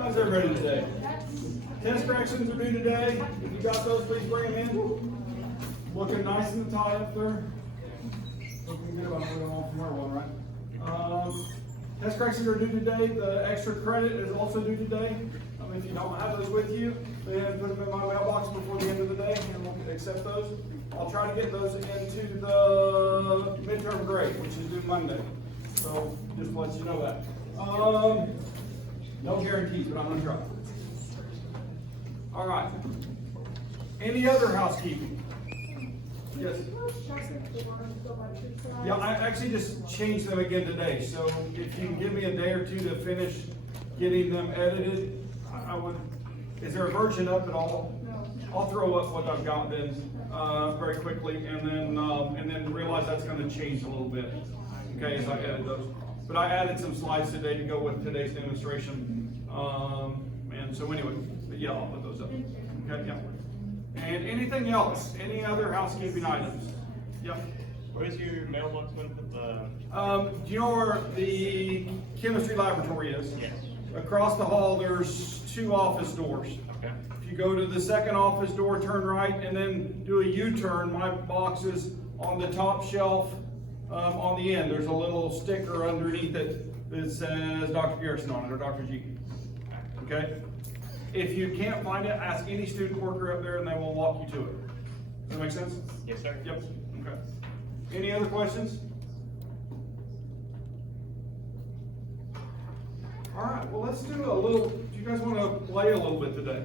How's everybody today? Test corrections are due today. If you got those, please bring them in. Looking nice and tight up there. Looking good about moving on from where one, right? Test corrections are due today. The extra credit is also due today. If you don't have those with you, then put them in my mailbox before the end of the day and we'll accept those. I'll try to get those into the midterm grade, which is due Monday. So just to let you know that. No guarantees, but I'm gonna try. All right. Any other housekeeping? Yes. Yeah, I actually just changed them again today. So if you can give me a day or two to finish getting them edited, I would. Is there a version up at all? No. I'll throw up what I've got then very quickly, and then realize that's going to change a little bit. Okay, as I edit those. But I added some slides today to go with today's demonstration. And so anyway, yeah, I'll put those up. Okay, yeah. And anything else? Any other housekeeping items? Yep. Where's your mailbox going to put the? Do you know where the chemistry laboratory is? Yes. Across the hall, there's 2 office doors. Okay. If you go to the second office door, turn right, and then do a U-turn. My box is on the top shelf on the end. There's a little sticker underneath it that says Dr. Garrison on it, or Dr. G. Okay? If you can't find it, ask any student worker up there and they will walk you to it. Does that make sense? Yes, sir. Yep. Okay. Any other questions? All right, well, let's do a little, do you guys want to play a little bit today?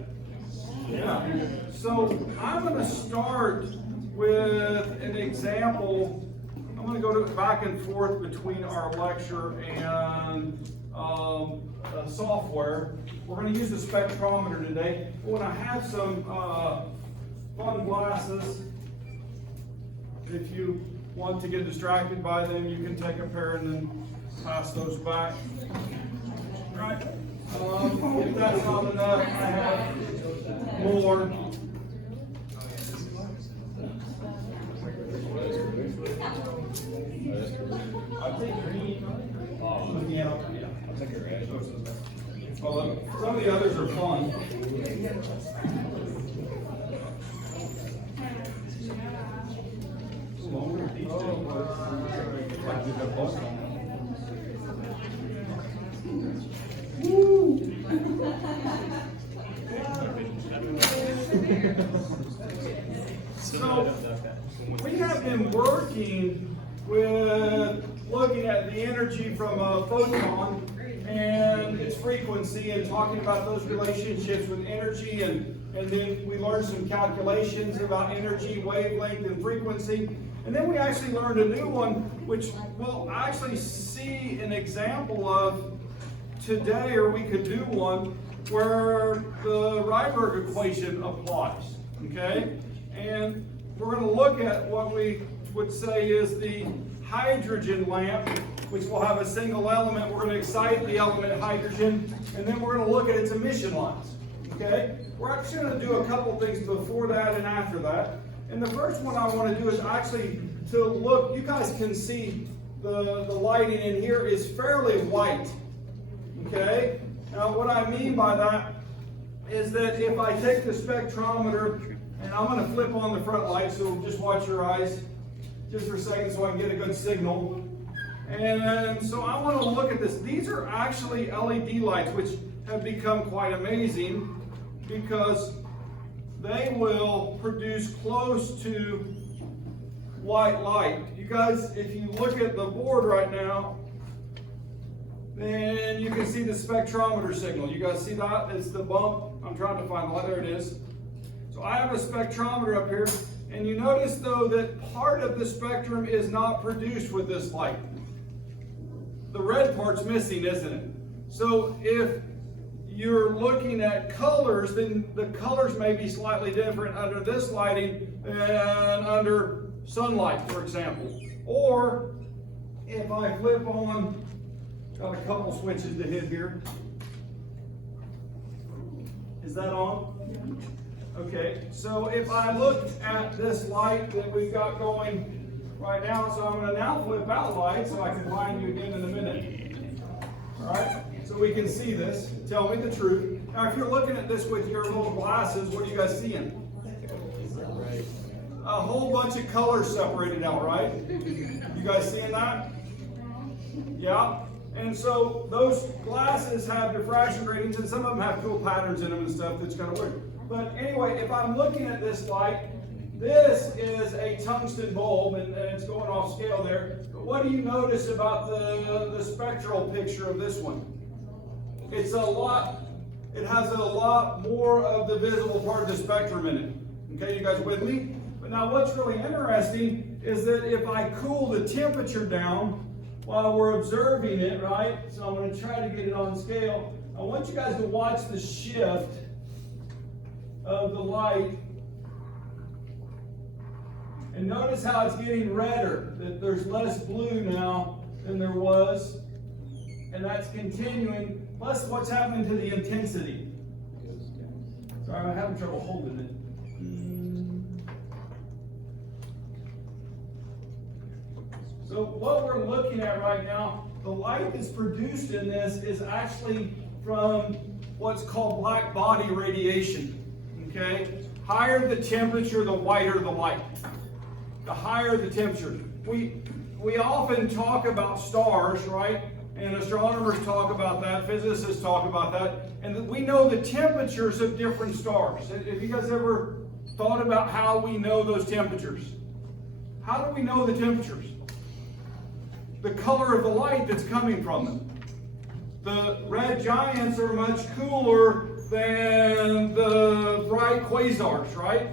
Yeah. So I'm going to start with an example. I'm going to go back and forth between our lecture and software. We're going to use the spectrometer today. When I have some fun glasses, if you want to get distracted by them, you can take a pair and then pass those back. Right? If that's not enough, I have more. I'll take green. Yeah. I'll take red. Well, some of the others are fun. So we have been working with looking at the energy from a photon and its frequency and talking about those relationships with energy, and then we learned some calculations about energy, wavelength, and frequency. And then we actually learned a new one, which we'll actually see an example of today, or we could do one where the Rydberg equation applies, okay? And we're going to look at what we would say is the hydrogen lamp, which will have a single element. We're going to excite the element hydrogen, and then we're going to look at its emission lines, okay? We're actually going to do a couple things before that and after that. And the first one I want to do is actually to look, you guys can see the lighting in here is fairly white, okay? Now what I mean by that is that if I take the spectrometer, and I'm going to flip on the front light, so just watch your eyes just for a second so I can get a good signal. And so I want to look at this. These are actually LED lights, which have become quite amazing because they will produce close to white light. You guys, if you look at the board right now, then you can see the spectrometer signal. You guys see that? It's the bump. I'm trying to find the light. There it is. So I have a spectrometer up here, and you notice though that part of the spectrum is not produced with this light. The red part's missing, isn't it? So if you're looking at colors, then the colors may be slightly different under this lighting than under sunlight, for example. Or if I flip on, got a couple switches to hit here. Is that on? Okay, so if I look at this light that we've got going right now, so I'm going to now flip out light so I can find you again in a minute. All right, so so we can see this. Tell me the truth. Now, if you're looking at this with your little glasses, what are you guys seeing? A whole bunch of colors separated out, right? You guys seeing that? Yeah. And so those glasses have diffraction gratings, and some of them have cool patterns in them and stuff that's kind of weird. But anyway, if I'm looking at this light, this is a tungsten bulb, and it's going off scale there. But what do you notice about the spectral picture of this one? It has a lot more of the visible part of the spectrum in it. Okay, you guys with me? But now what's really interesting is that if I cool the temperature down while we're observing it, right? So I'm going to try to get it on scale. I want you guys to watch the shift of the light. And notice how it's getting redder, that there's less blue now than there was. And that's continuing. Plus what's happening to the intensity. Sorry, I'm having trouble holding it. So what we're looking at right now, the light that's produced in this is actually from what's called black body radiation. Okay? Higher the temperature, the whiter the light. The higher the temperature. We often talk about stars, right? And astronomers talk about that, physicists talk about that, and we know the temperatures of different stars. Have you guys ever thought about how we know those temperatures? How do we know the temperatures? The color of the light that's coming from them. The red giants are much cooler than the bright quasars, right?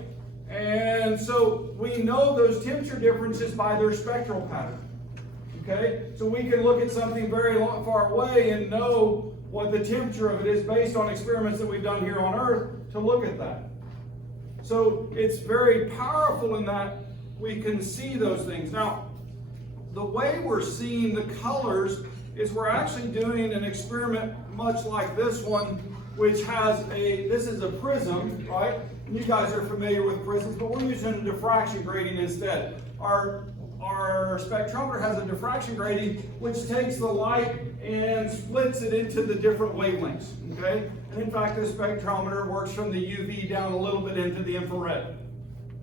And so we know those temperature differences by their spectral pattern. Okay? So we can look at something very far away and know what the temperature of it is based on experiments that we've done here on Earth to look at that. So it's very powerful in that we can see those things. Now, the way we're seeing the colors is we're actually doing an experiment much like this one, which has this is a prism, right? And you guys are familiar with prisms, but we're using a diffraction grating instead. Our spectrometer has a diffraction grating which takes the light and splits it into the different wavelengths, okay? And in fact, this spectrometer works from the UV down a little bit into the infrared,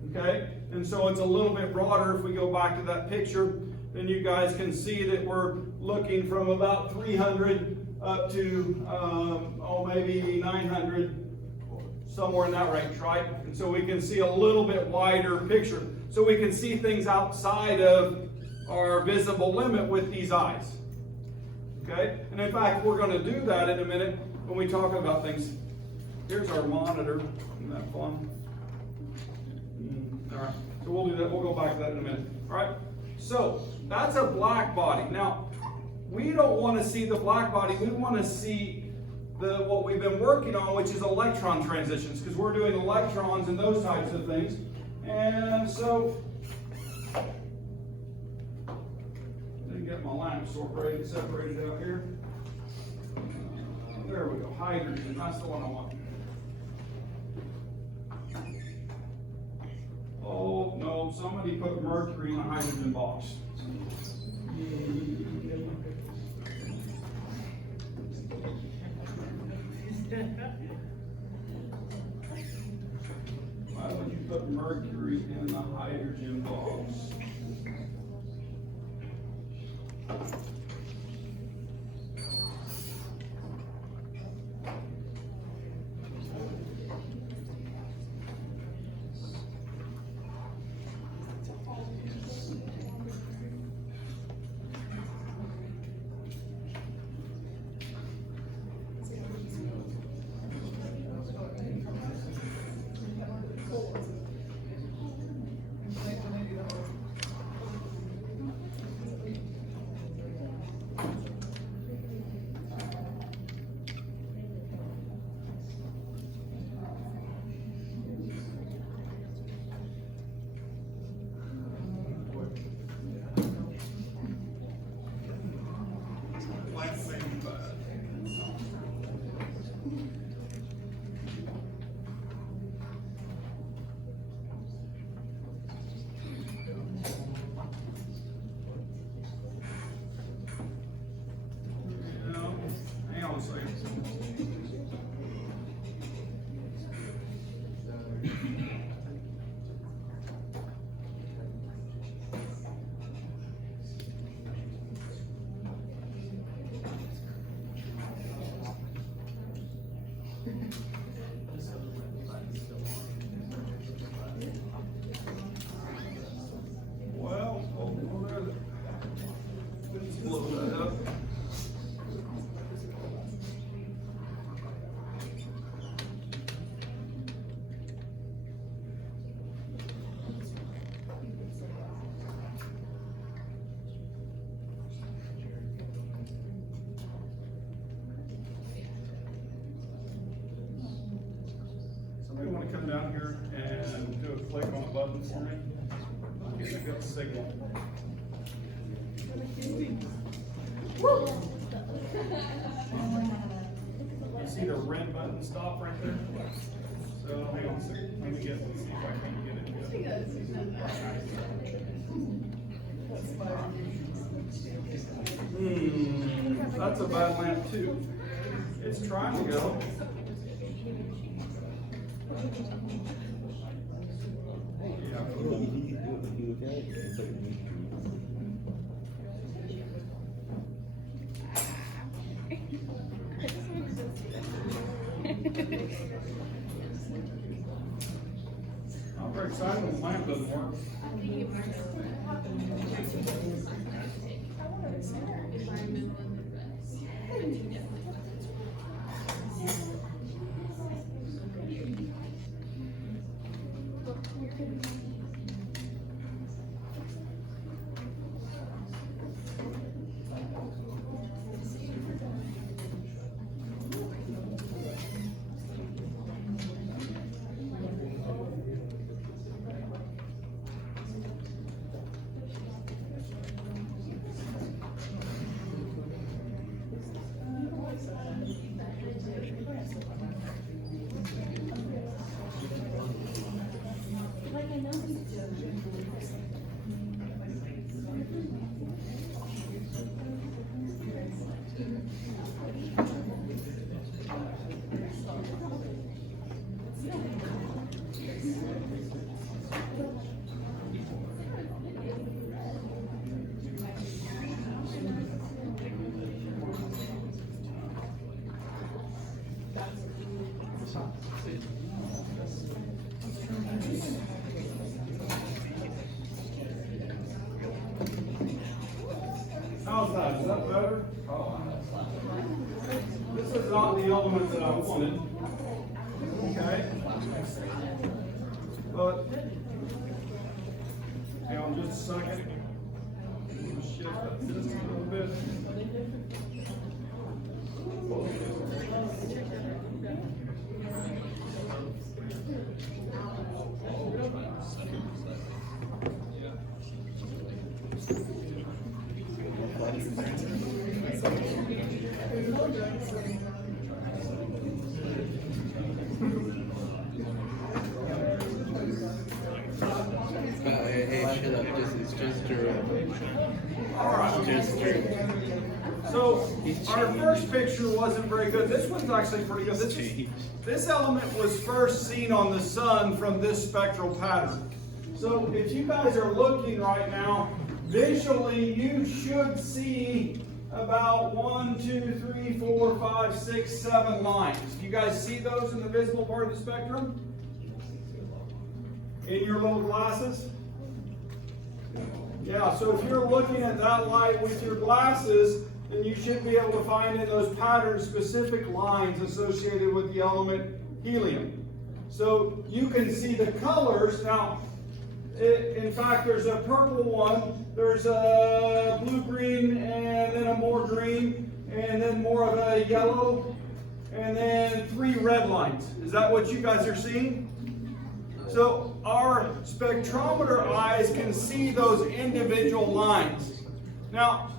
okay? And so it's a little bit broader. If we go back to that picture, then you guys can see that we're looking from about 300 up to maybe 900, somewhere in that range, right? And so we can see a little bit wider picture. So we can see things outside of our visible limit with these eyes. Okay? And in fact, we're going to do that in a minute when we talk about things. Here's our monitor. Isn't that fun? All right. So we'll do that. We'll go back to that in a minute. All right? So that's a black body. Now, we don't want to see the black body. We want to see what we've been working on, which is electron transitions, because we're doing electrons and those types of things. And so, I didn't get my lamp separated out here. There we go. Hydrogen. That's the one I want. Oh no! Somebody put mercury in a hydrogen box. Why would you put mercury in the hydrogen box? down here and do a click on a button for me? Get a good signal. You see the red button stop right there? So hang on a second. Let me see if I can get it. That's a bad lamp too. It's trying to go. Yeah, cool. I'm very excited when the lamp doesn't work. How's that? Is that better? Oh, this is not the element that I wanted. Okay. But hang on just a second. Shift that just a little bit. Hey, shut up. It's just Drew. All right. Just Drew. So our first picture wasn't very good. This one's actually pretty good. This element was first seen on the sun from this spectral pattern. So if you guys are looking right now, visually you should see about 1, 2, 3, 4, 5, 6, 7 lines. Do you guys see those in the visible part of the spectrum? In your little glasses? Yeah, so if you're looking at that light with your glasses, then you should be able to find in those patterns specific lines associated with the element helium. So you can see the colors. Now, in fact, there's a purple one, there's a blue-green, and then a more green, and then more of a yellow, and then 3 red lines. Is that what you guys are seeing? So our spectrometer eyes can see those individual lines. Now,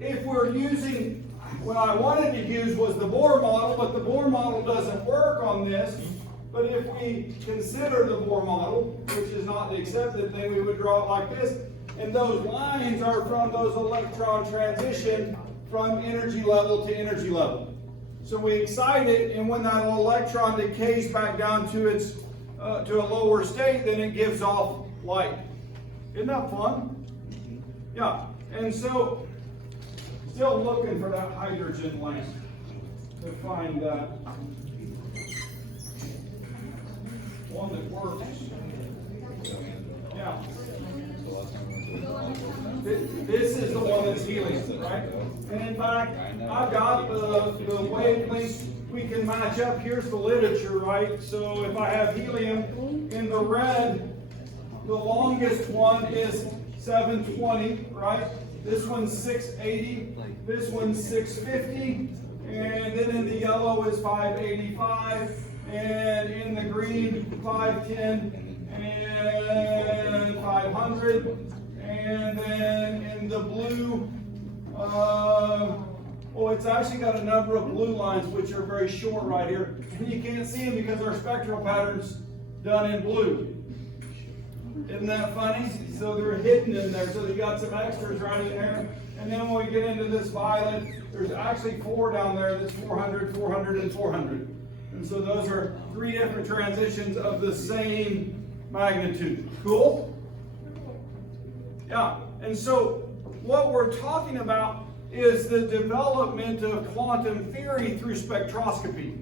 if we're using, what I wanted to use was the Bohr model, but the Bohr model doesn't work on this. But if we consider the Bohr model, which is not the accepted thing, we would draw it like this. And those lines are from those electron transition from energy level to energy level. So we excite it, and when that electron decays back down to its to a lower state, then it gives off light. Isn't that fun? Yeah. And so, still looking for that hydrogen lamp to find that one that works. Yeah. This is the one that's helium, right? And in fact, I've got the wavelengths we can match up. Here's the literature, right? So if I have helium in the red, the longest one is 720, right? This one's 680, this one's 650, and then in the yellow is 585, and in the green 510, and 500, and then in the blue, oh, it's actually got a number of blue lines which are very short right here, and you can't see them because our spectral pattern's done in blue. Isn't that funny? So they're hidden in there, so you got some extras right in there. And then when we get into this violet, there's actually 4 down there that's 400, 400, and 400. And so those are 3 different transitions of the same magnitude. Cool? Yeah, and so what we're talking about is the development of quantum theory through spectroscopy.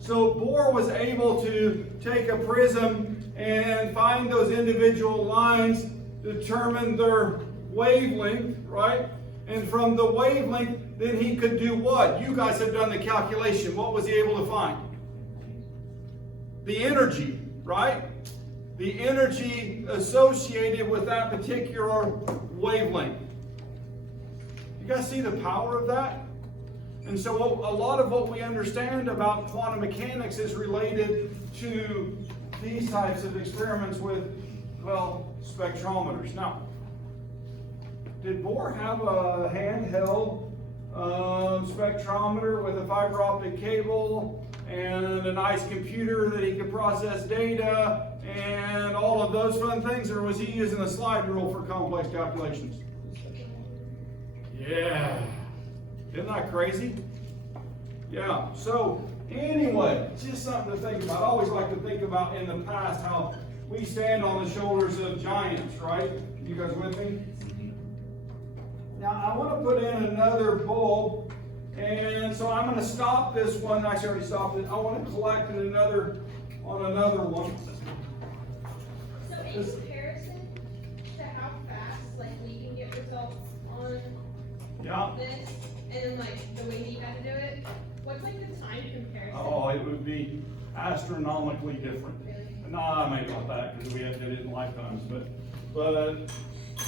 So Bohr was able to take a prism and find those individual lines, determine their wavelength, right? And from the wavelength, then he could do what? You guys have done the calculation. What was he able to find? The energy, right? The energy associated with that particular wavelength. You guys see the power of that? And so a lot of what we understand about quantum mechanics is related to these types of experiments with, well, spectrometers. Now, did Bohr have a handheld spectrometer with a fiber optic cable and a nice computer that he could process data and all of those fun things, or was he using a slide rule for complex calculations? Yeah. Isn't that crazy? Yeah. So anyway, it's just something to think about. I always like to think about in the past how we stand on the shoulders of giants, right? You guys with me? Now I want to put in another bulb, and so I'm going to stop this one. Actually, I already stopped it. I want to collect on another one. So in comparison to how fast like we can get results on this, and then like the way you got to do it, what's like the time comparison? Oh, it would be astronomically different. Really? Nah, maybe not that because we did it in lifetimes, but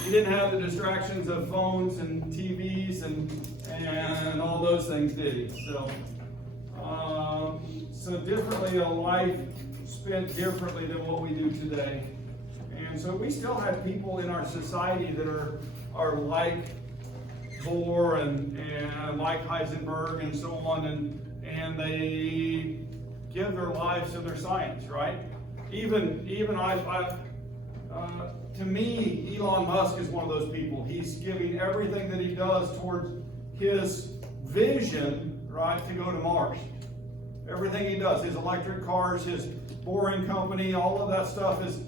you didn't have the distractions of phones and TVs and all those things, did he? So differently, a life spent differently than what we do today. And so we still have people in our society that are like Bohr and like Heisenberg and so on, and they give their lives to their science, right? Even to me, Elon Musk is one of those people. He's giving everything that he does towards his vision, right, to go to Mars. Everything he does, his electric cars, his boring company, all of that stuff is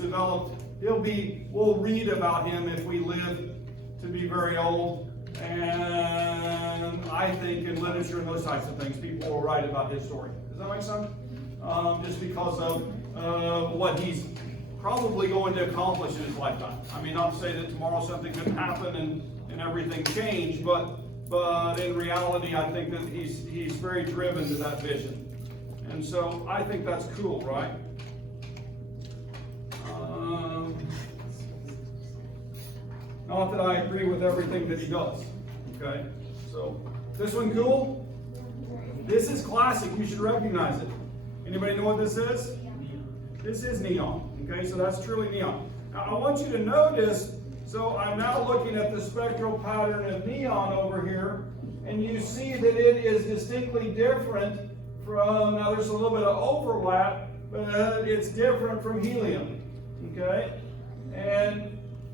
developed. We'll read about him if we live to be very old. And I think in literature and those types of things, people will write about his story. Does that make sense? Just because of what he's probably going to accomplish in his lifetime. I mean, not to say that tomorrow something could happen and everything change, but in reality, I think that he's very driven to that vision. And so I think that's cool, right? Not that I agree with everything that he does. Okay? So, this one cool? This is classic. You should recognize it. Anybody know what this is? This is neon. Okay, so that's truly neon. Now, I want you to notice, so I'm now looking at the spectral pattern of neon over here, and you see that it is distinctly different from, now there's a little bit of overlap, but it's different from helium. Okay?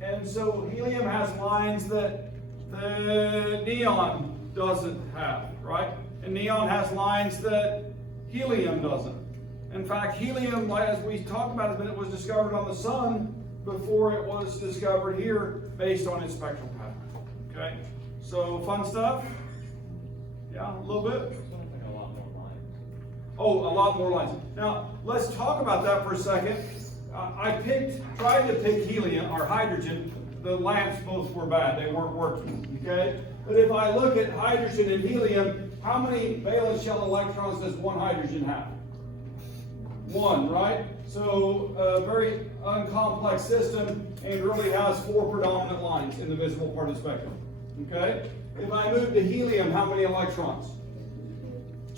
And so helium has lines that the neon doesn't have, right? And neon has lines that helium doesn't. In fact, helium, as we talked about, it was discovered on the sun before it was discovered here based on its spectral pattern. Okay? So, fun stuff? Yeah, a little bit? A lot more lines. Oh, a lot more lines. Now, let's talk about that for a second. I tried to pick helium or hydrogen. The lamps both were bad. They weren't working. Okay? But if I look at hydrogen and helium, how many valence shell electrons does one hydrogen have? One, right? So a very uncomplex system and really has 4 predominant lines in the visible part of the spectrum. Okay? If I move to helium, how many electrons?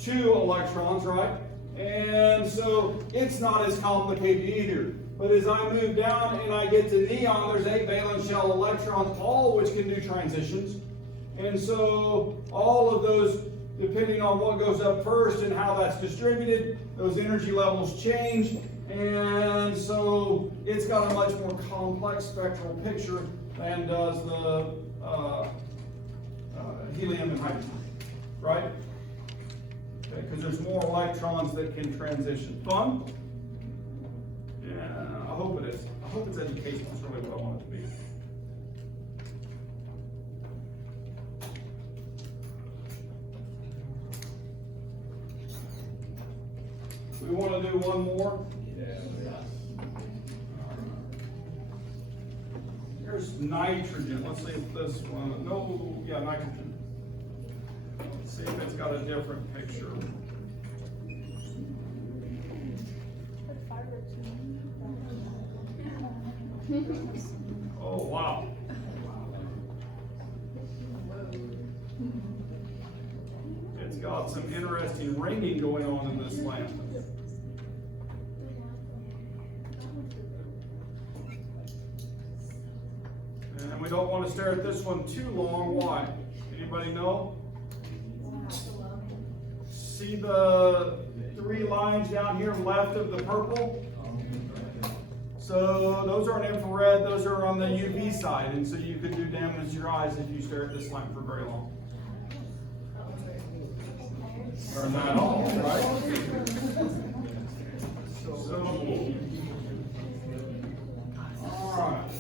2 electrons, right? And so it's not as complicated either. But as I move down and I get to neon, there's 8 valence shell electrons, all which can do transitions. And so all of those, depending on what goes up first and how that's distributed, those energy levels change. And so it's got a much more complex spectral picture than does the helium and hydrogen, right? Okay, because there's more electrons that can transition. Fun? Yeah, I hope it is. I hope it's educational. That's really what I want it to be. We want to do one more? Yeah. Here's nitrogen. Let's see if this one, no, yeah, nitrogen. Let's see if it's got a different picture. Oh, wow. It's got some interesting ringing going on in this lamp. And we don't want to stare at this one too long. Why? Anybody know? See the 3 lines down here left of the purple? So those are an infrared, those are on the UV side, and so you could do damage to your eyes if you stare at this lamp for very long. Or not at all, right? So, all right.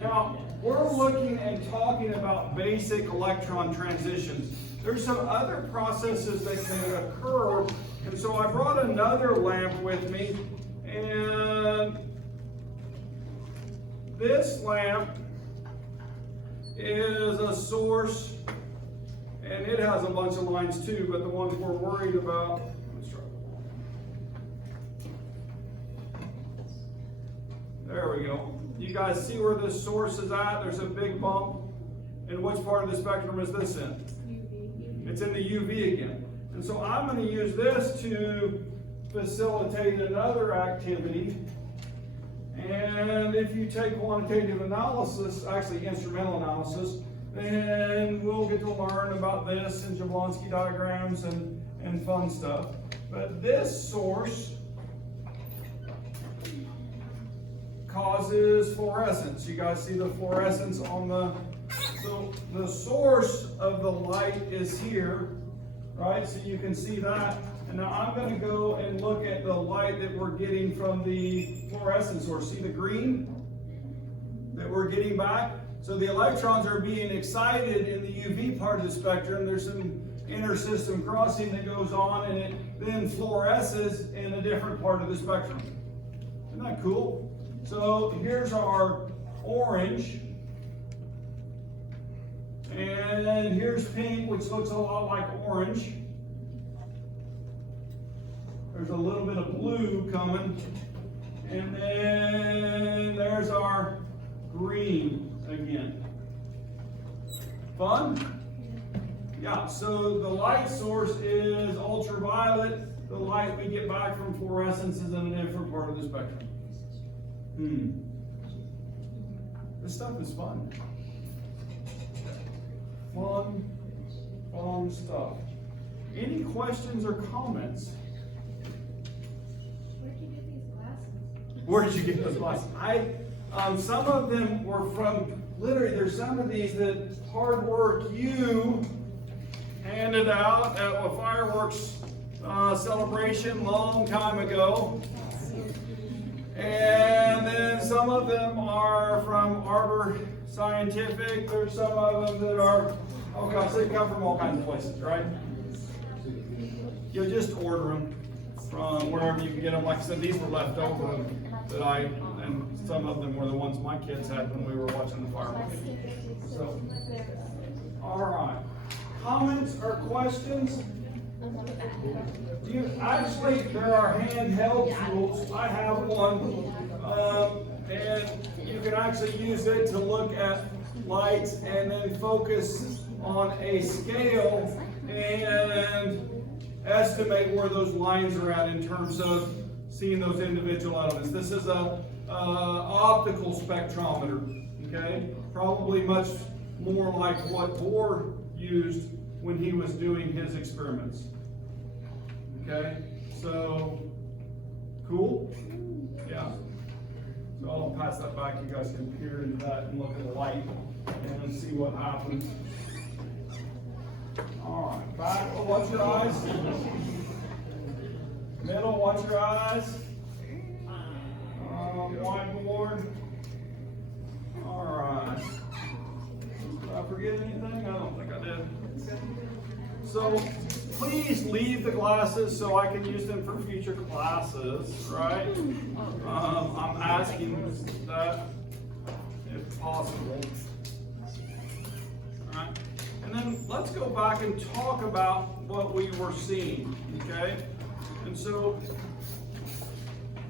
Now, we're looking and talking about basic electron transitions. There's some other processes that can occur, and so I brought another lamp with me, and this lamp is a source, and it has a bunch of lines too, but the ones we're worried about, let's try. There we go. You guys see where this source is at? There's a big bump. And which part of the spectrum is this in? UV. It's in the UV again. And so I'm going to use this to facilitate another activity. And if you take quantitative analysis, actually instrumental analysis, then we'll get to learn about this and Jablonski diagrams and fun stuff. But this source causes fluorescence. You guys see the fluorescence on so the source of the light is here, right? So you can see that. And now I'm going to go and look at the light that we're getting from the fluorescent source. See the green that we're getting back? So the electrons are being excited in the UV part of the spectrum. There's some inter-system crossing that goes on, and it then fluoresces in a different part of the spectrum. Isn't that cool? So here's our orange. And here's pink, which looks a lot like orange. There's a little bit of blue coming. And then there's our green again. Fun? Yeah, so the light source is ultraviolet. The light we get back from fluorescence is in a different part of the spectrum. This stuff is fun. Fun stuff. Any questions or comments? Where did you get these glasses? Where did you get those glasses? Some of them were from, literally, there's some of these that Hard Work You handed out at a fireworks celebration long time ago. And then some of them are from Arbor Scientific. There's some of them that are, oh gosh, they come from all kinds of places, right? You'll just order them from wherever you can get them. Like I said, these were left over that and some of them were the ones my kids had when we were watching the fireworks. So, all right. Comments or questions? Actually, there are handheld tools. I have one, and you can actually use it to look at lights and then focus on a scale and estimate where those lines are at in terms of seeing those individual elements. This is a optical spectrometer, okay? Probably much more like what Bohr used when he was doing his experiments. Okay, so cool? Yeah. So I'll pass that back. You guys can peer into that and look at the light and see what happens. All right, back. Oh, watch your eyes. Middle, watch your eyes. Whiteboard. All right. Did I forget anything? I don't think I did. So please leave the glasses so I can use them for future classes, right? I'm asking that if possible. All right. And then let's go back and talk about what we were seeing, okay? And so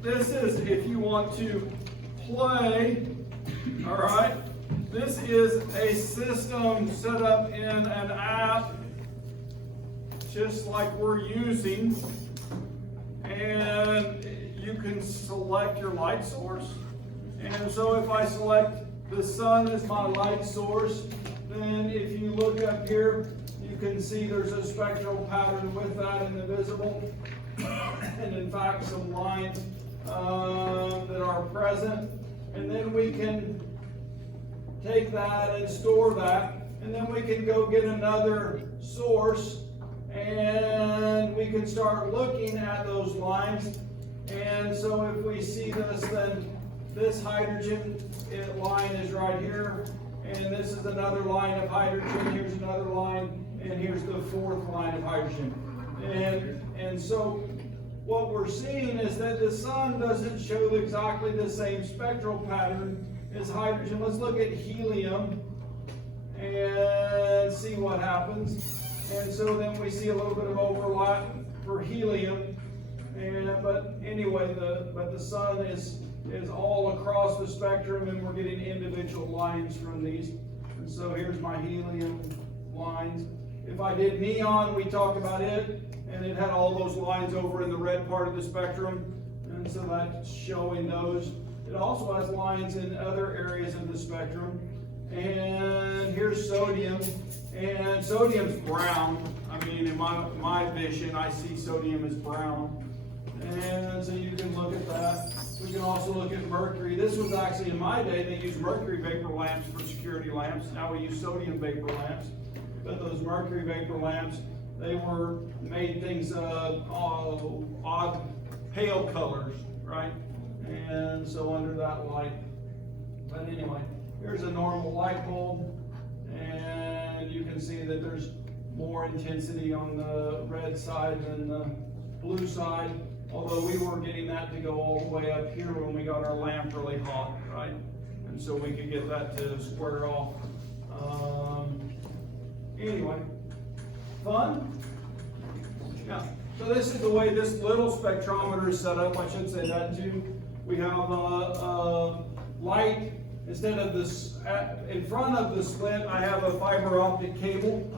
this is if you want to play, all right? This is a system set up in an app just like we're using, and you can select your light source. And so if I select the sun as my light source, then if you look up here, you can see there's a spectral pattern with that in the visible, and in fact some lines that are present. And then we can take that and store that, and then we can go get another source, and we can start looking at those lines. And so if we see this, then this hydrogen line is right here, and this is another line of hydrogen, here's another line, and here's the fourth line of hydrogen. And so what we're seeing is that the sun doesn't show exactly the same spectral pattern as hydrogen. Let's look at helium and see what happens. And so then we see a little bit of overlap for helium. But anyway, the sun is all across the spectrum, and we're getting individual lines from these. And so here's my helium lines. If I did neon, we talked about it, and it had all those lines over in the red part of the spectrum. And so that's showing those. It also has lines in other areas of the spectrum. And here's sodium, and sodium's brown. I mean, in my vision, I see sodium as brown. And so you can look at that. We can also look at mercury. This was actually, in my day, they used mercury vapor lamps for security lamps. Now we use sodium vapor lamps. But those mercury vapor lamps, they were made things odd, pale colors, right? And so under that light. But anyway, here's a normal light bulb, and you can see that there's more intensity on the red side than the blue side, although we were getting that to go all the way up here when we got our lamp really hot, right? And so we could get that to square off. Anyway, fun? Yeah. So this is the way this little spectrometer is set up. I should say that too. We have light. Instead of this, in front of the slit, I have a fiber optic cable.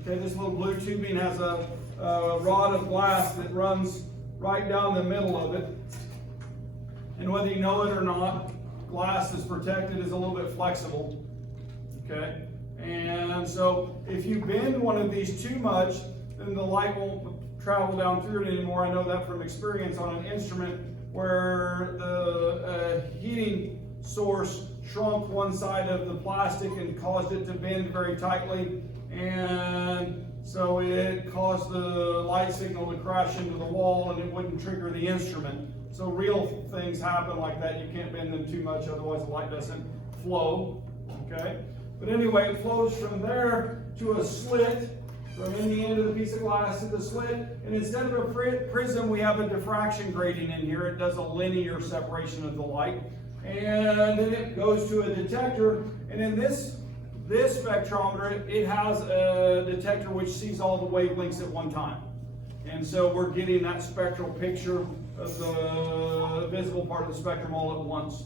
Okay, this little blue tubing has a rod of glass that runs right down the middle of it. And whether you know it or not, glass is protected, is a little bit flexible. Okay, and so if you bend one of these too much, then the light won't travel down through it anymore. I know that from experience on an instrument where the heating source shrunk one side of the plastic and caused it to bend very tightly, and so it caused the light signal to crash into the wall, and it wouldn't trigger the instrument. So real things happen like that. You can't bend them too much, otherwise the light doesn't flow. Okay, but anyway, it flows from there to a slit, from in the end of the piece of glass to the slit, and instead of a prism, we have a diffraction grating in here. It does a linear separation of the light. And then it goes to a detector, and in this spectrometer, it has a detector which sees all the wavelengths at one time. And so we're getting that spectral picture of the visible part of the spectrum all at once.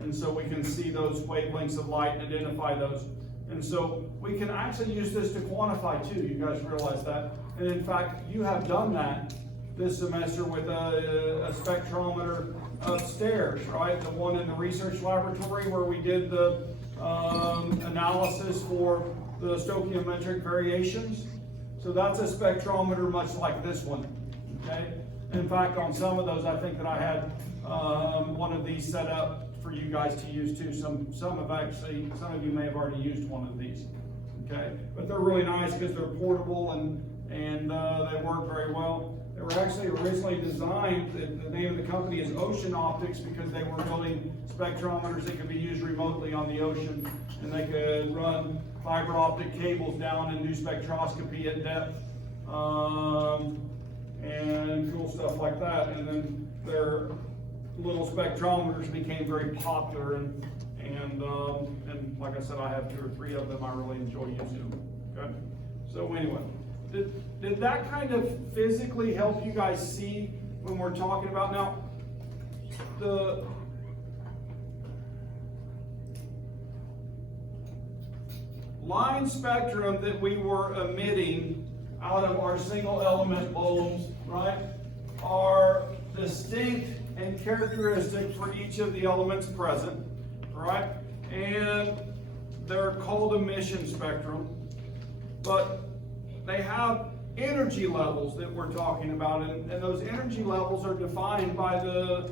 And so we can see those wavelengths of light and identify those. And so we can actually use this to quantify too. You guys realize that? And in fact, you have done that this semester with a spectrometer upstairs, right? The one in the research laboratory where we did the analysis for the stoichiometric variations. So that's a spectrometer much like this one, okay? In fact, on some of those, I think that I had one of these set up for you guys to use too. Some of you may have already used one of these, okay? But they're really nice because they're portable and they work very well. They were actually originally designed, the name of the company is Ocean Optics, because they were building spectrometers that could be used remotely on the ocean, and they could run fiber optic cables down and do spectroscopy at depth, and cool stuff like that. And then their little spectrometers became very popular, and like I said, I have 2 or 3 of them. I really enjoy using them. Okay. So anyway, did that kind of physically help you guys see when we're talking about now the line spectrum that we were emitting out of our single element bulbs, right, are distinct and characteristic for each of the elements present, right? And they're called emission spectrum, but they have energy levels that we're talking about, and those energy levels are defined by the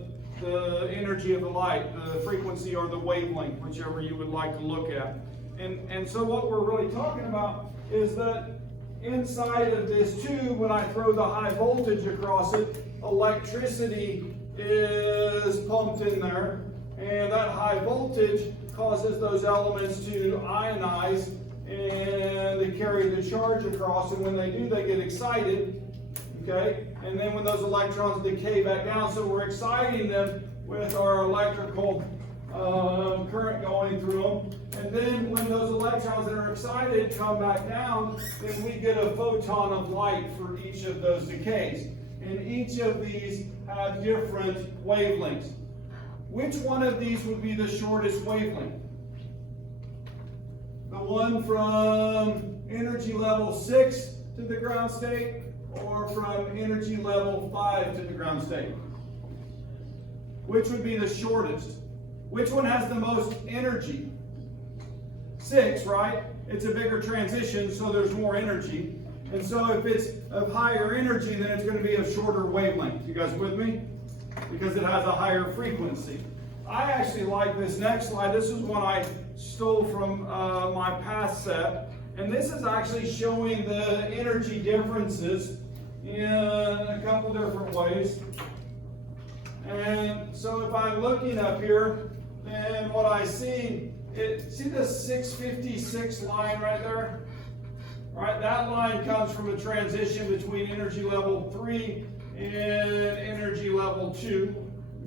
energy of the light, the frequency or the wavelength, whichever you would like to look at. And so what we're really talking about is that inside of this tube, when I throw the high voltage across it, electricity is pumped in there, and that high voltage causes those elements to ionize and they carry the charge across, and when they do, they get excited, okay? And then when those electrons decay back down, so we're exciting them with our electrical current going through them. And then when those electrons that are excited come back down, then we get a photon of light for each of those decays. And each of these have different wavelengths. Which one of these would be the shortest wavelength? The one from energy level 6 to the ground state, or from energy level 5 to the ground state? Which would be the shortest? Which one has the most energy? 6, right? It's a bigger transition, so there's more energy. And so if it's of higher energy, then it's going to be a shorter wavelength. You guys with me? Because it has a higher frequency. I actually like this next slide. This is one I stole from my past set. And this is actually showing the energy differences in a couple different ways. And so if I'm looking up here, then what I see, see this 656 line right there? Right, that line comes from a transition between energy level 3 and energy level 2.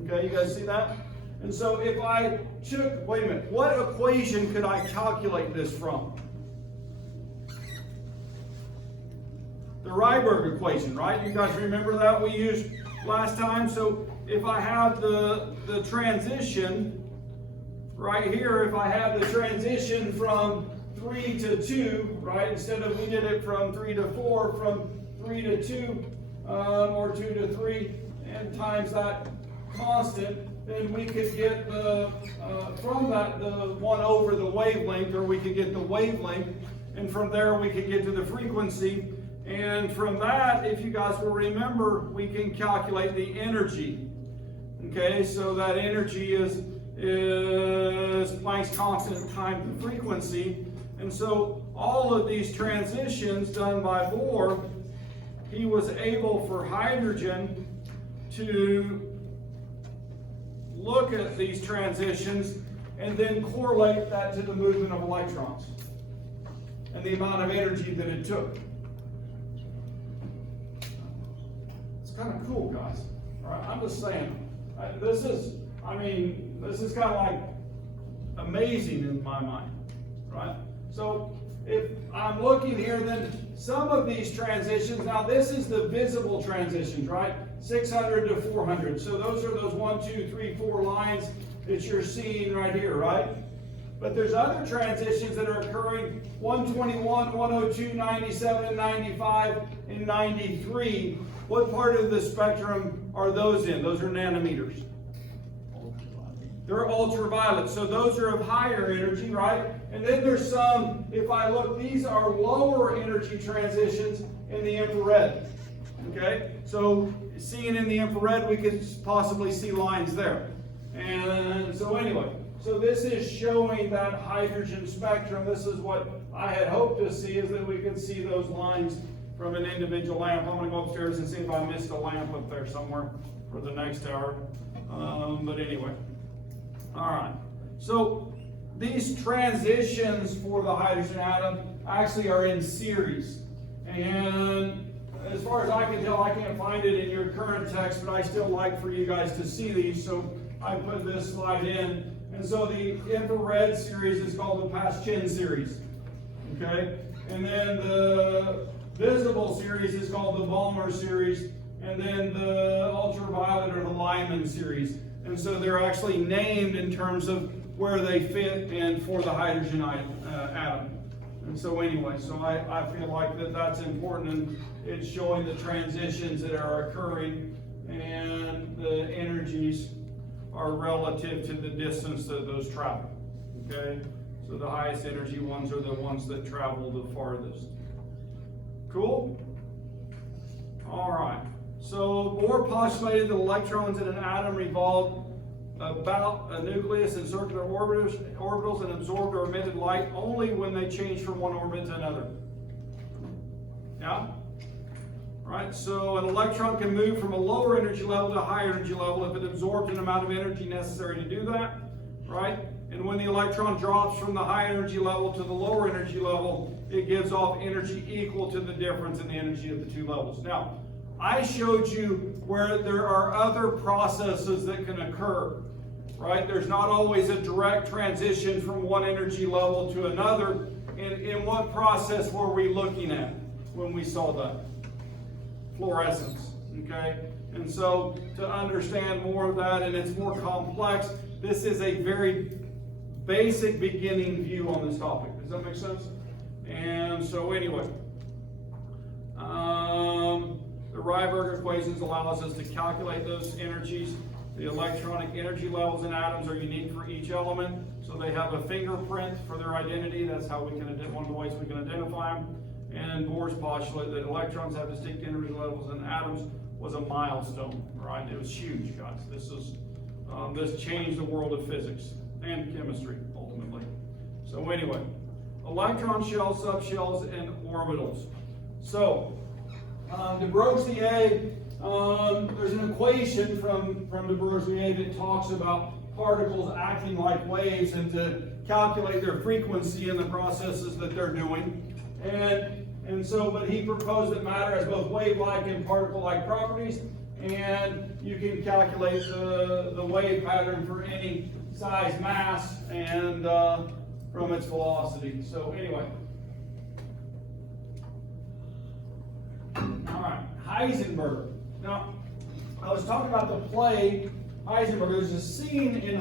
Okay, you guys see that? And so if I took, wait a minute, what equation could I calculate this from? The Rydberg equation, right? You guys remember that we used last time? So if I have the transition right here, if I have the transition from 3 to 2, right? Instead of, we did it from 3 to 4, from 3 to 2, or 2 to 3, and times that constant, then we could get the, from that, the 1 over the wavelength, or we could get the wavelength, and from there we could get to the frequency. And from that, if you guys will remember, we can calculate the energy. Okay, so that energy is Planck's constant times the frequency. And so all of these transitions done by Bohr, he was able for hydrogen to look at these transitions and then correlate that to the movement of electrons and the amount of energy that it took. It's kind of cool, guys. All right, I'm just saying, this is kind of like amazing in my mind, right? So if I'm looking here, then some of these transitions, now this is the visible transitions, right? 600 to 400. So those are those 1, 2, 3, 4 lines that you're seeing right here, right? But there's other transitions that are occurring, 121, 102, 97, 95, and 93. What part of the spectrum are those in? Those are nanometers. They're ultraviolet, so those are of higher energy, right? And then there's some, if I look, these are lower energy transitions in the infrared. Okay? So seeing in the infrared, we could possibly see lines there. And so anyway, so this is showing that hydrogen spectrum. This is what I had hoped to see, is that we could see those lines from an individual lamp. I'm going to go upstairs and see if I missed a lamp up there somewhere for the next hour. But anyway. All right. So these transitions for the hydrogen atom actually are in series. And as far as I can tell, I can't find it in your current text, but I still like for you guys to see these. So I put this slide in. And so the infrared series is called the CHE114 series. Okay? And then the visible series is called the Balmer series. And then the ultraviolet or the Lyman series. And so they're actually named in terms of where they fit in for the hydrogen atom. And so anyway, so I feel like that's important, and it's showing the transitions that are occurring, and the energies are relative to the distance that those travel. Okay? So the highest energy ones are the ones that travel the farthest. Cool? All right. So Bohr postulated that electrons in an atom revolve about a nucleus in circular orbitals and absorb or emitted light only when they change from one orbit to another. Yeah? Right? So an electron can move from a lower energy level to a higher energy level if it absorbs an amount of energy necessary to do that. Right? And when the electron drops from the high energy level to the lower energy level, it gives off energy equal to the difference in the energy of the two levels. Now, I showed you where there are other processes that can occur, right? There's not always a direct transition from one energy level to another. In what process were we looking at when we saw that? Fluorescence, okay? And so to understand more of that, and it's more complex, this is a very basic beginning view on this topic. Does that make sense? And so anyway, the Rydberg equations allows us to calculate those energies. The electronic energy levels in atoms are unique for each element, so they have a fingerprint for their identity. That's how we can one of the ways we can identify them. And Bohr's postulate that electrons have distinct energy levels in atoms was a milestone, right? It was huge, guys. This changed the world of physics and chemistry ultimately. So anyway, electron shells, subshells, and orbitals. So de Broglie, there's an equation from de Broglie that talks about particles acting like waves and to calculate their frequency in the processes that they're doing. And so, but he proposed that matter has both wave-like and particle-like properties, and you can calculate the wave pattern for any size mass and from its velocity. So anyway. All right, Heisenberg. Now, I was talking about the play Heisenberg. There's a scene in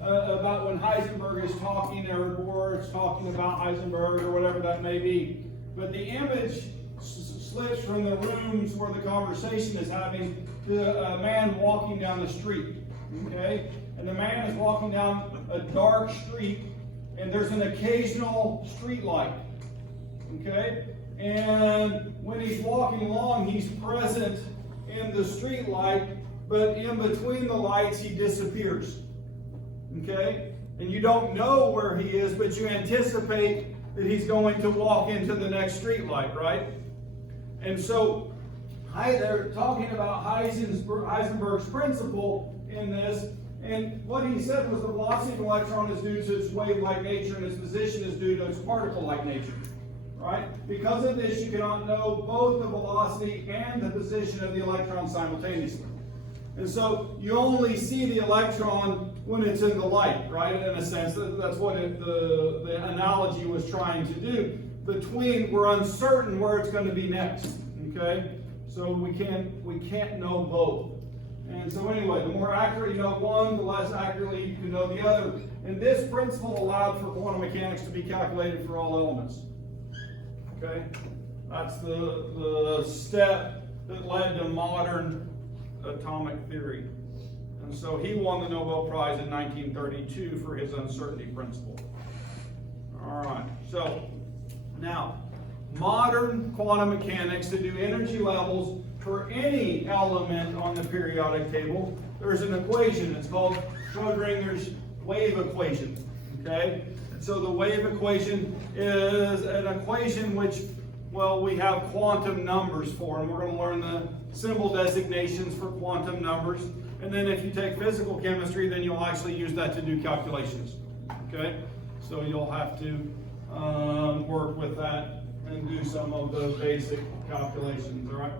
about when Heisenberg is talking, or it's talking about Heisenberg, or whatever that may be. But the image slips from the rooms where the conversation is having to a man walking down the street. Okay? And the man is walking down a dark street, and there's an occasional street light. Okay? And when he's walking along, he's present in the street light, but in between the lights, he disappears. Okay? And you don't know where he is, but you anticipate that he's going to walk into the next street light, right? And so they're talking about Heisenberg's principle in this, and what he said was the velocity of an electron is due to its wave-like nature, and its position is due to its particle-like nature. Right? Because of this, you cannot know both the velocity and the position of the electron simultaneously. And so you only see the electron when it's in the light, right? In a sense, that's what the analogy was trying to do. We're uncertain where it's going to be next. Okay? So we can't know both. And so anyway, the more accurate you know one, the less accurately you can know the other. And this principle allowed for quantum mechanics to be calculated for all elements. Okay? That's the step that led to modern atomic theory. And so he won the Nobel Prize in 1932 for his uncertainty principle. All right, so now, modern quantum mechanics to do energy levels for any element on the periodic table, there's an equation. It's called Schrödinger's wave equation. Okay? And so the wave equation is an equation which, well, we have quantum numbers for, and we're going to learn the symbol designations for quantum numbers. And then if you take physical chemistry, then you'll actually use that to do calculations. Okay? So you'll have to work with that and do some of the basic calculations, all right?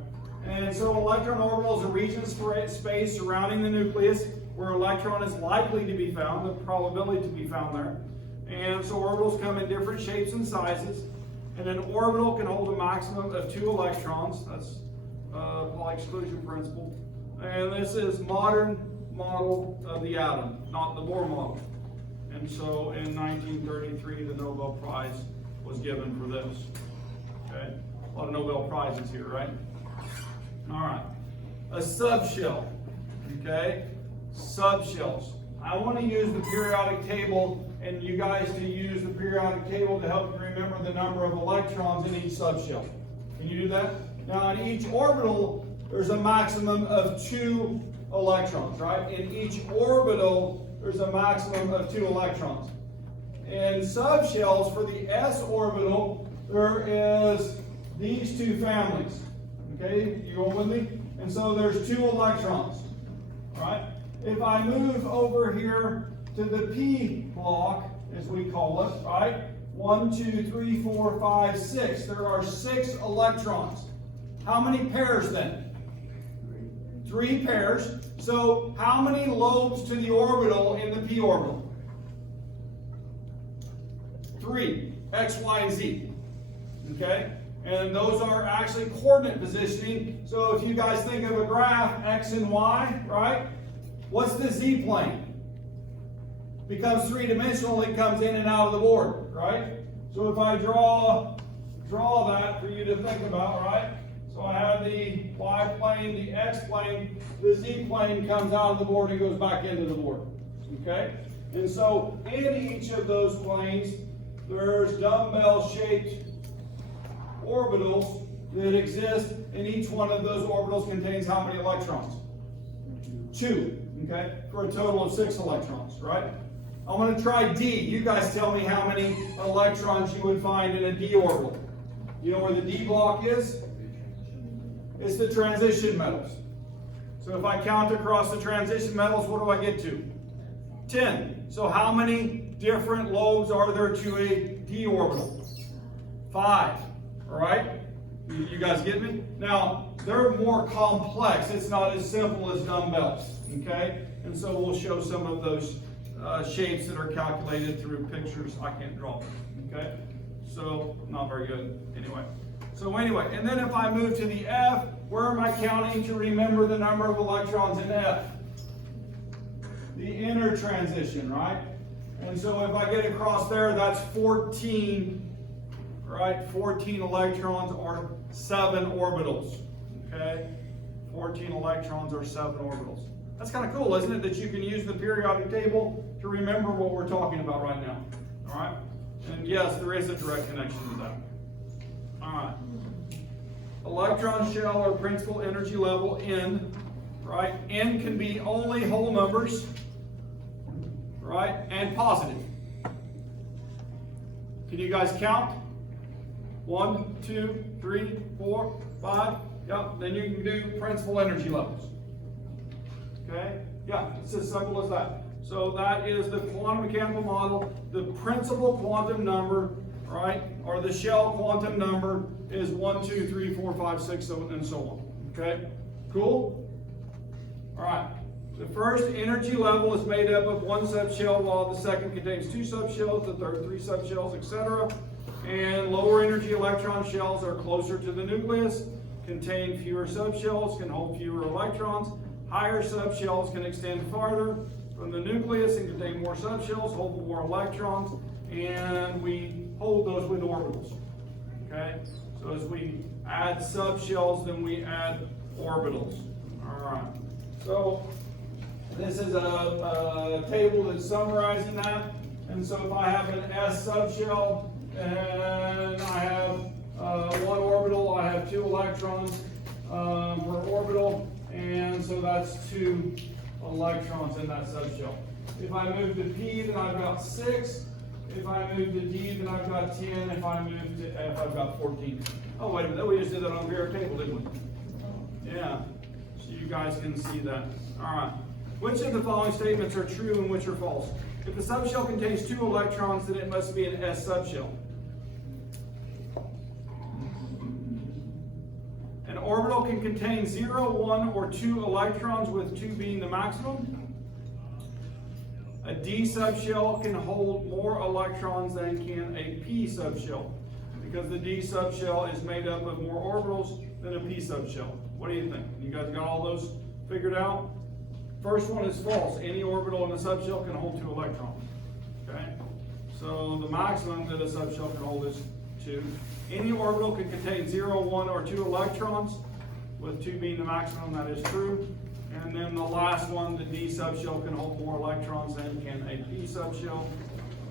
And so an electron orbital is a region of space surrounding the nucleus where an electron is likely to be found, the probability to be found there. And so orbitals come in different shapes and sizes. And an orbital can hold a maximum of 2 electrons. That's Pauli exclusion principle. And this is modern model of the atom, not the Bohr model. And so in 1933, the Nobel Prize was given for this. Okay? A lot of Nobel Prizes here, right? All right. A subshell. Okay? Subshells. I want to use the periodic table and you guys to use the periodic table to help you remember the number of electrons in each subshell. Can you do that? Now, in each orbital, there's a maximum of 2 electrons, right? In each orbital, there's a maximum of 2 electrons. In subshells, for the s orbital, there is these 2 families. Okay, you going with me? And so there's 2 electrons, right? If I move over here to the p block, as we call it, right? 1, 2, 3, 4, 5, 6. There are 6 electrons. How many pairs then? 3 pairs. So how many lobes to the orbital in the p orbital? 3, x, y, and z. Okay? And those are actually coordinate positioning. So if you guys think of a graph, x and y, right? What's the z plane? Becomes 3-dimensional, it comes in and out of the board, right? So if I draw that for you to think about, right? So I have the y plane, the x plane, the z plane comes out of the board and goes back into the board. Okay? And so in each of those planes, there's dumbbell-shaped orbitals that exist, and each one of those orbitals contains how many electrons? 2, okay? For a total of 6 electrons, right? I'm going to try D. You guys tell me how many electrons you would find in a D orbital. You know where the D block is? It's the transition metals. So if I count across the transition metals, what do I get to? 10. So how many different lobes are there to a D orbital? 5. All right? You guys get me? Now, they're more complex. It's not as simple as dumbbells. Okay? And so we'll show some of those shapes that are calculated through pictures. I can't draw them. Okay? So, not very good. Anyway. So anyway, and then if I move to the F, where am I counting to remember the number of electrons in F? The inner transition, right? And so if I get across there, that's 14, right? 14 electrons or 7 orbitals, okay? 14 electrons or 7 orbitals. That's kind of cool, isn't it? That you can use the periodic table to remember what we're talking about right now, all right? And yes, there is a direct connection to that. All right. Electron shell or principal energy level N, right? N can be only whole numbers, right? And positive. Can you guys count? 1, 2, 3, 4, 5. Yep. Then you can do principal energy levels. Okay? Yeah, it's as simple as that. So that is the quantum mechanical model. The principal quantum number, right, or the shell quantum number is 1, 2, 3, 4, 5, 6, and so on. Okay? Cool? All right. The first energy level is made up of 1 subshell, while the second contains 2 subshells, the third 3 subshells, etc. And lower energy electron shells are closer to the nucleus, contain fewer subshells, can hold fewer electrons. Higher subshells can extend farther from the nucleus and contain more subshells, hold more electrons, and we hold those with orbitals. Okay? So as we add subshells, then we add orbitals. All right. So this is a table that's summarizing that. And so if I have an S subshell and I have one orbital, I have 2 electrons per orbital, and so that's 2 electrons in that subshell. If I move to P, then I've got 6. If I move to D, then I've got 10. If I move to F, I've got 14. Oh, wait a minute, we just did that on the periodic table, didn't we? Yeah, so you guys can see that. All right. Which of the following statements are true and which are false? If the subshell contains 2 electrons, then it must be an S subshell. An orbital can contain 0, 1, or 2 electrons, with 2 being the maximum. A D subshell can hold more electrons than can a P subshell, because the D subshell is made up of more orbitals than a P subshell. What do you think? You guys got all those figured out? First one is false. Any orbital in a subshell can hold 2 electrons. Okay? So the maximum that a subshell can hold is 2. Any orbital can contain 0, 1, or 2 electrons, with 2 being the maximum. That is true. And then the last one, the D subshell can hold more electrons than can a P subshell.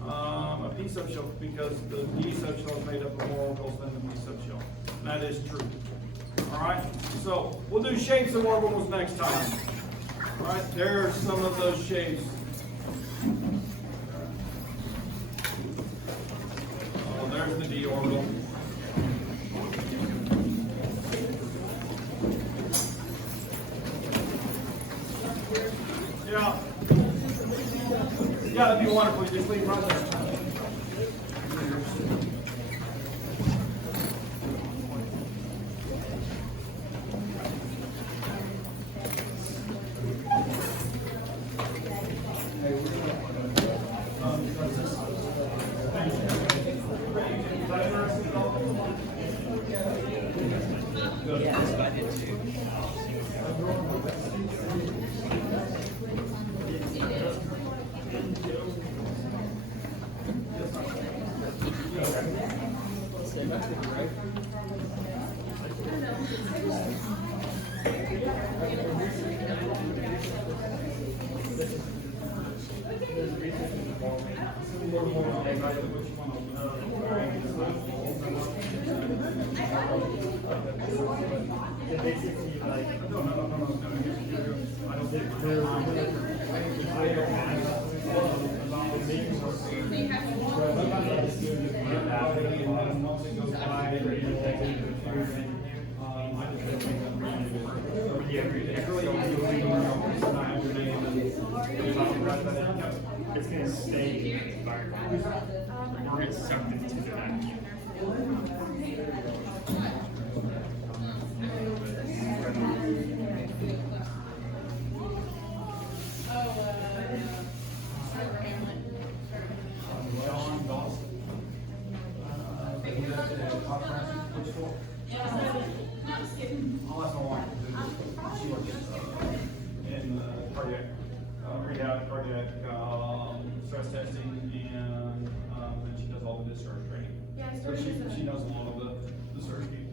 A P subshell, because the D subshell is made up of more orbitals than the P subshell. That is true. All right? So we'll do shapes of orbitals next time. All right, there's some of those shapes. Oh, there's the D orbital. Yeah. Yeah, that'd be wonderful. You just leave right there. It's going to stay in the environment. Or it's sucked into the vacuum. Cardiac stress testing, and she does all the discharge training. Yeah, So she knows a lot of the surgery.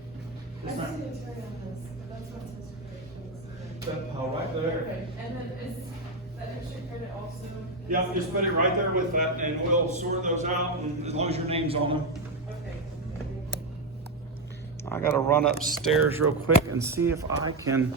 I see the cherry on this, but that's what says credit. Right there. Okay, and then is that extra credit also? Yeah, just put it right there with that, and we'll sort those out, and as long as your name's on them. Okay. I gotta run upstairs real quick and see if I can,